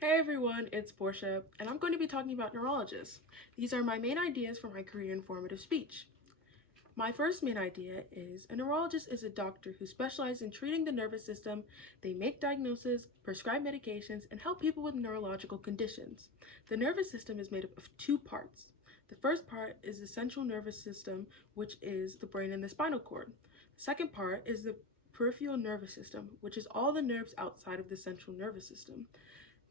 Hey everyone, it's Portia, and I'm going to be talking about neurologists. These are my main ideas for my career in formative speech. My first main idea is a neurologist is a doctor who specializes in treating the nervous system. They make diagnoses, prescribe medications, and help people with neurological conditions. The nervous system is made up of two parts. The first part is the central nervous system, which is the brain and the spinal cord. The second part is the peripheral nervous system, which is all the nerves outside of the central nervous system.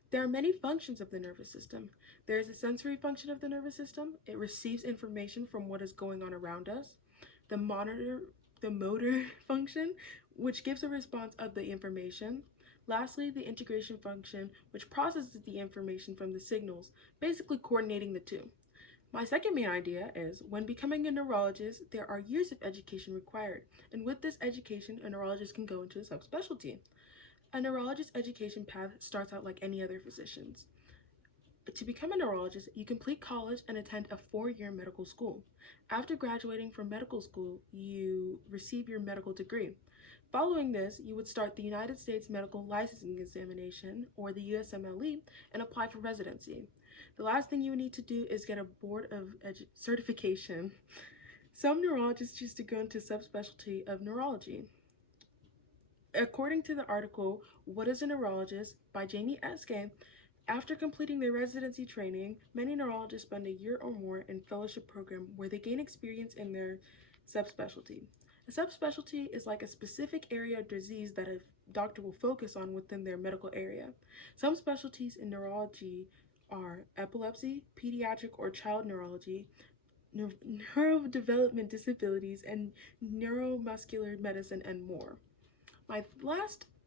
There are many functions of the nervous system. There is a sensory function of the nervous system. It receives information from what is going on around us. The motor function, which gives a response of the information. Lastly, the integration function, which processes the information from the signals, basically coordinating the two. My second main idea is when becoming a neurologist, there are years of education required, and with this education, a neurologist can go into a subspecialty. A neurologist education path starts out like any other physician's. To become a neurologist, you complete college and attend a 4-year medical school. After graduating from medical school, you receive your medical degree. Following this, you would start the United States Medical Licensing Examination, or the USMLE, and apply for residency. The last thing you would need to do is get a board of certification. Some neurologists choose to go into subspecialty of neurology. According to the article, What is a Neurologist? By Jamie Eske, after completing their residency training, many neurologists spend a year or more in fellowship program where they gain experience in their subspecialty. A subspecialty is like a specific area of disease that a doctor will focus on within their medical area. Some specialties in neurology are epilepsy, pediatric or child neurology, neurodevelopment disabilities, and neuromuscular medicine, and more. My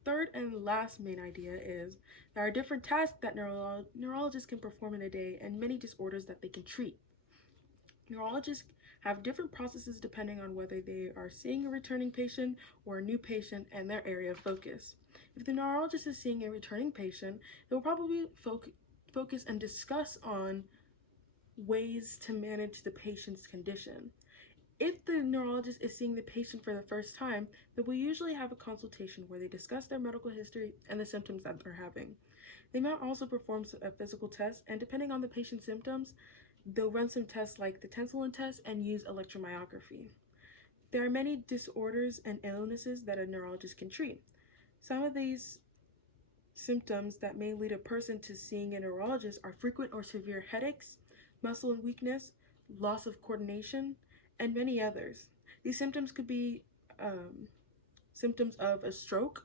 third and last main idea is there are different tasks that neurologists can perform in a day and many disorders that they can treat. Neurologists have different processes depending on whether they are seeing a returning patient or a new patient and their area of focus. If the neurologist is seeing a returning patient, they will probably focus and discuss on ways to manage the patient's condition. If the neurologist is seeing the patient for the first time, they will usually have a consultation where they discuss their medical history and the symptoms that they're having. They might also perform a physical test, and depending on the patient's symptoms, they'll run some tests like the Tensilin test and use electromyography. There are many disorders and illnesses that a neurologist can treat. Some of these symptoms that may lead a person to seeing a neurologist are frequent or severe headaches, muscle weakness, loss of coordination, and many others. These symptoms could be symptoms of a stroke,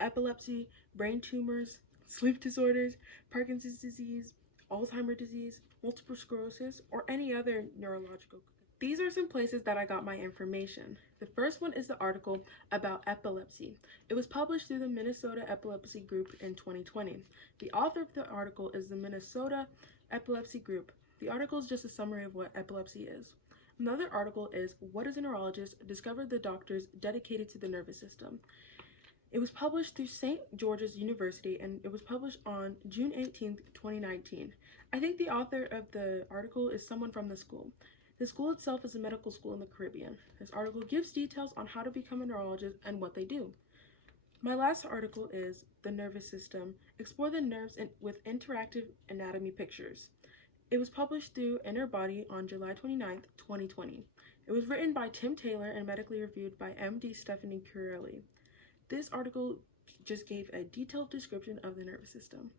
epilepsy, brain tumors, sleep disorders, Parkinson's disease, Alzheimer's disease, multiple sclerosis, or any other neurological. These are some places that I got my information. The first one is the article about epilepsy. It was published through the Minnesota Epilepsy Group in 2020. The author of the article is the Minnesota Epilepsy Group. The article is just a summary of what epilepsy is. Another article is What is a Neurologist? Discover the doctors dedicated to the nervous system. It was published through St. George's University, and it was published on June 18th, 2019. I think the author of the article is someone from the school. The school itself is a medical school in the Caribbean. This article gives details on how to become a neurologist and what they do. My last article is The Nervous System. Explore the nerves with interactive anatomy pictures. It was published through Inner Body on July 29th, 2020. It was written by Tim Taylor and medically reviewed by MD Stephanie Curelli. This article just gave a detailed description of the nervous system.